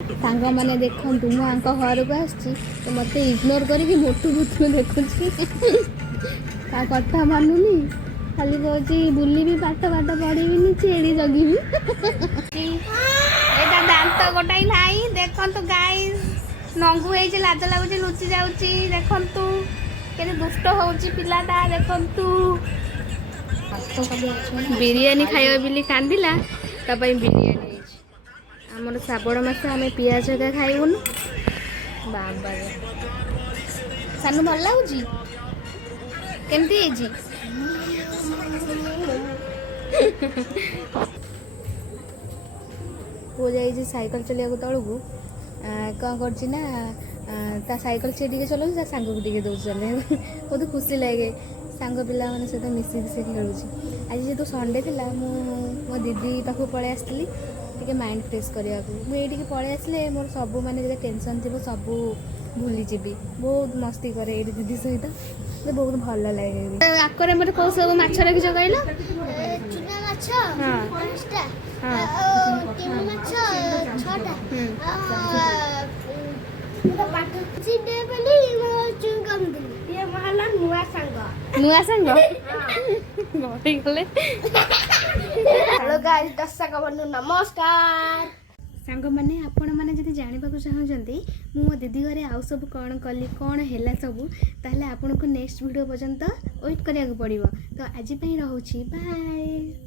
सांग मैंने देखु मुझे घर को आसी तो मत इग्नोर करके मोटू भूतू देखुची कथा मानुनी खाली कौन बुलि पाठ पाठ पढ़ी छेड़ी जगि दांत गोटाई नाई देखु गाई नंगू हो लाज लगुच लुचि जाऊँगी देखु के दुष्ट होची पिलाटा देखु बिरियानी खाइबा बोली कांदिला बिरियानी आमर श्रावण मास आम पियाज का खाइबुन बाबा सानू भल लगुच केमती पुओ जाइए साइकिल चलिया तलू कौन कर साइकिल से चलाऊ सांग को टे दौड़ चले बहुत खुशी लगे सांग पिला मान सहित मिसिक से खेलुची आज जेहतु संडे थी मो दीदी पाख पलि आसती टे माइंड फ्रेश करने को मुझे पलि आसले मोर सब माने टेंशन थी सब भूली जी बहुत मस्ती करे ये दीदी सहित तो बहुत भल लगे आकर मत कौ सब माछ रखी कहल चुना माछ पांचटा केमी माछ छटा पाठ चिडे बोली चुन कम दिली ये महला नुआ सांग गले हेलो गाइस दर्शक बंधु नमस्कार सांग मैंने आपण मैंने जब जानवा चाहते मो दीदी घरे आउ सब कौन कली कौन है सब ताहले आपन को नेक्स्ट वीडियो पर्यंत वेट करिया पड़ो तो आज रोचे बाय।